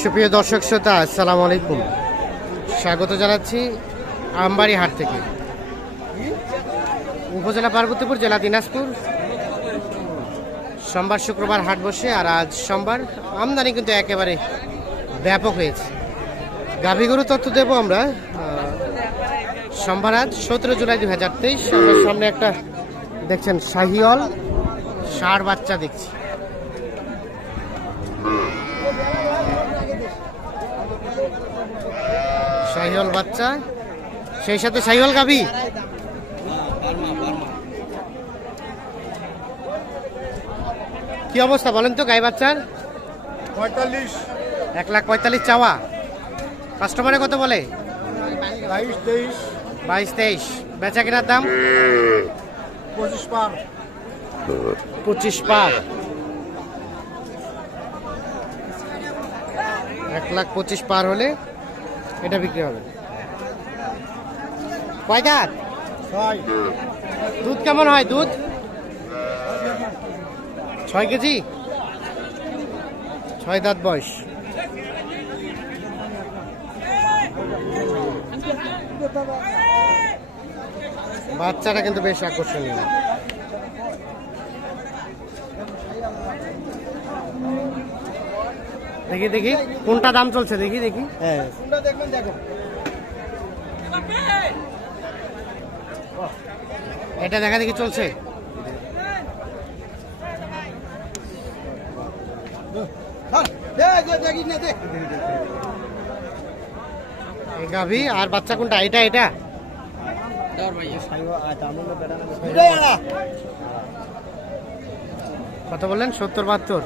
সুপ্রিয় দর্শক শ্রোতা, আসসালামু আলাইকুম। স্বাগত জানাচ্ছি আমবাড়ি হাট থেকে। উপজেলা পার্বতীপুর, জেলা দিনাজপুর। সোমবার শুক্রবার হাট বসে আর আজ সোমবার আমদানি কিন্তু একেবারে ব্যাপক হয়েছে। গাভী গরু তথ্য দেবো আমরা। সোমবার আজ সতেরো জুলাই দুই হাজার তেইশ। সামনে একটা দেখছেন শাহিওল ষাঁড় বাচ্চা দেখছি। শাহিওয়াল বাচ্চা। সেই সাথে শাহিওয়াল গাবি কি অবস্থা বলেন তো গাই বাচ্চার? পঁয়তাল্লিশ। এক লাখ পঁয়তাল্লিশ চাওয়া। কাস্টমারে কত বলে? বাইশ তেইশ। বাইশ তেইশ। বেচা কেনার দাম? পঁচিশ পার। পঁচিশ পার। এক লাখ পঁচিশ পার হলে এটা বিক্রি হবে। কয় দাঁত দুধ কেমন হয় দুধ? ছয় কেজি? ছয় দাঁত বয়স। বাচ্চাটা কিন্তু বেশ আকর্ষণীয়। দেখি দেখি। কোনটা দাম চলছে? দেখি দেখি। হ্যাঁ। এটা দেখা দেখি চলছে। গাভী আর বাচ্চা কোনটা? এটা এটা কত বললেন? সত্তর বাহাত্তর।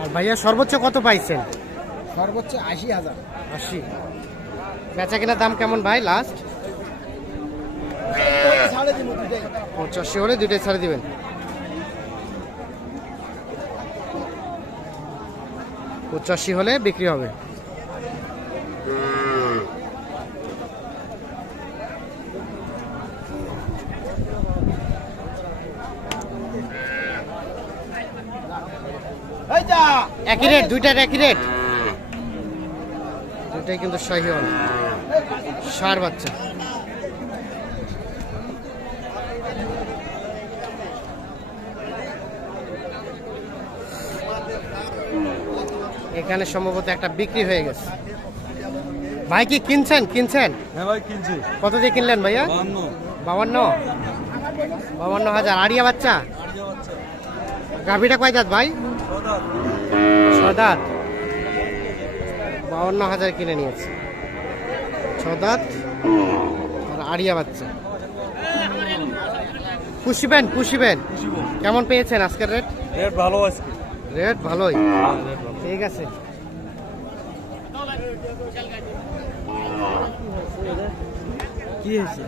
আর ভাইয়া সর্বোচ্চ কত পাইছেন? সর্বোচ্চ আশি হাজার। আশি। বেচা কেনার দাম কেমন ভাই লাস্ট পঁচাশি হলে দুইটাই ছাড়ে দিবেন। পঁচাশি হলে বিক্রি হবে। একই রেট দুইটার একই রেট দুইটাই কিন্তু সহি হল সার বাচ্চা। এখানে সম্ভবত একটা বিক্রি হয়ে গেছে। ভাই কি কিনছেন? কিনছেন? হ্যাঁ ভাই কিনছি। কত দিয়ে কিনলেন ভাইয়া? বাবান্ন বাবান্ন হাজার। আড়িয়া বাচ্চা? গাভিটা কয় দাঁত ভাই? ছয় দাঁত বাউন্ন হাজার কিনে নিয়েছে। ছ দাঁত আর আড়িয়া বাচ্চা। পুষিবেন পুষিবেন কেমন পেয়েছেন আজকের রেট? রেট ভালো আজকে। রেট ভালোই। ঠিক আছে। কি হয়েছে?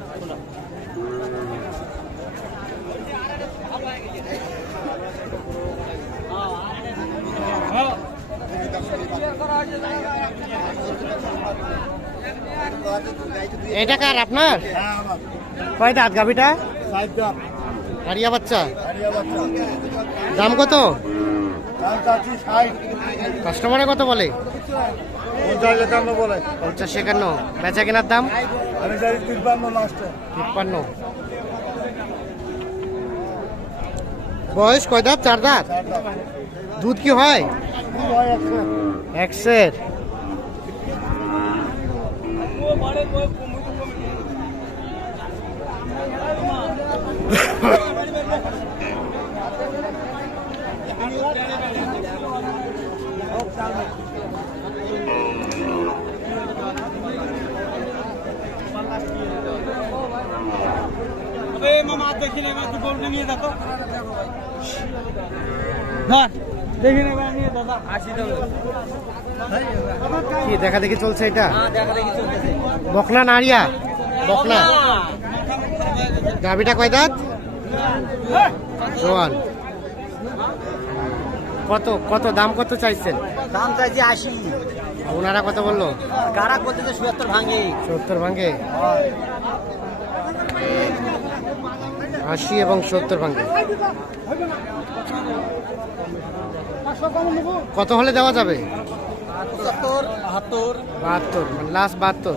এটা কার, আপনার? কয় দাঁত গাভিটা? হারিয়া বাচ্চা। দাম কত? কাস্টমারে কত বলে? পঞ্চাশ একান্ন। বেচা কেনার দাম? তিপ্পান্ন। বয়স কয় দাঁত? চার দাঁত। দুধ কি হয়? একশের মামা দেখি না তুই বলবি নিয়ে দেখো ধর কি দেখা দেখি চলছে এটা? হ্যাঁ বকনা নাড়িয়া বকনা। গাভিটা কয় দাঁত? জোয়ান। কত কত দাম কত চাইছেন? দাম চাইছি আশি। ওনারা কত বলল? কারা সুয়াত্তর ভাঙে। সত্তর ভাঙ্গে আশি এবং সত্তর ভাঙ্গে কত হলে দেওয়া যাবে? বাহাত্তর লাস্ট বাহাত্তর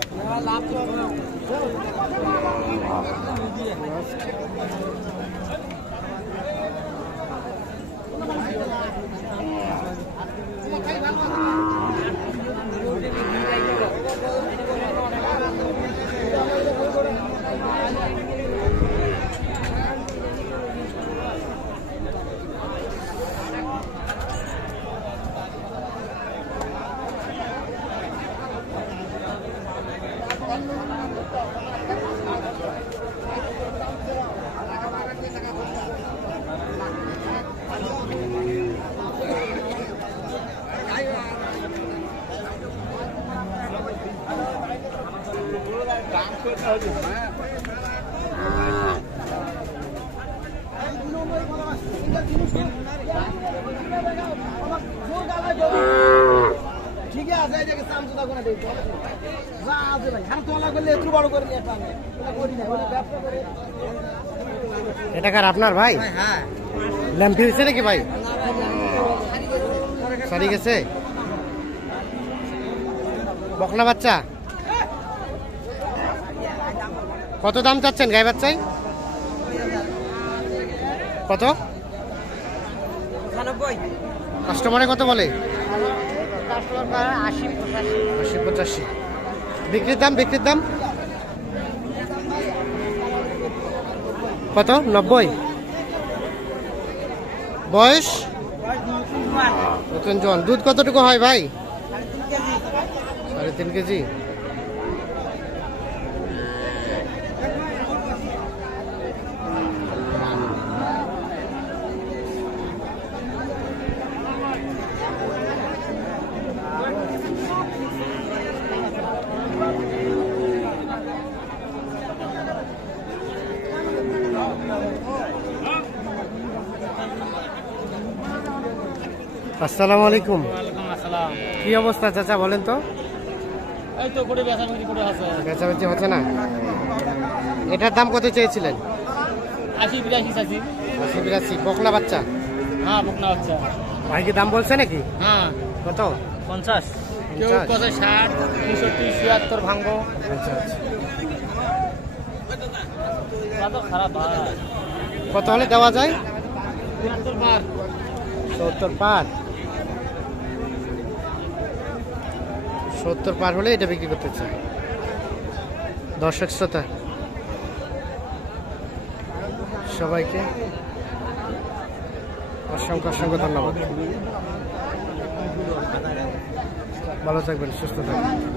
ঠিক আছে এই সামসুদা কোনা দেই যা আছে ভাই আর তোলা করলে একটু বড় করে নিয়ে আসবে এটা করি না ব্যবসা করে এটা কার আপনার ভাই? হ্যাঁ। ল্যাম্প ফিরছে নাকি ভাই? সারি গেছে? বকনা বাচ্চা? কত দাম চাচ্ছেন গাই বাচ্চাই কত? কাস্টমারে কত বলে? আশি পঁচাশি। বিক্রির দাম বিক্রির দাম? কত? নব্বই। বয়স? নতুন জন দুধ কতটুকু হয় ভাই? সাড়ে তিন কেজি। আসসালামু আলাইকুম। আসসালাম। কি অবস্থা চাচা বলেন তো? বেচাবেচি হচ্ছে না? এটার দাম কত চেয়েছিলেন? আশি বিরাশি আশি বিরাশি। বকলা বাচ্চা? হ্যাঁ বকনা ভাই কি দাম বলছে নাকি? হ্যাঁ। কত? পঞ্চাশ। কেউ? কত ষাট পঁয়ষট্টি ছিয়াত্তর ভাঙবো। আচ্ছা আচ্ছা। কত খারাপ কত হলে দেওয়া যায়? সত্তর পার। সত্তর পার হলে এটা বিক্রি করতে চাই দর্শক শ্রোতা, সবাইকে অসংখ্য অসংখ্য ধন্যবাদ। ভালো থাকবেন, সুস্থ থাকবেন।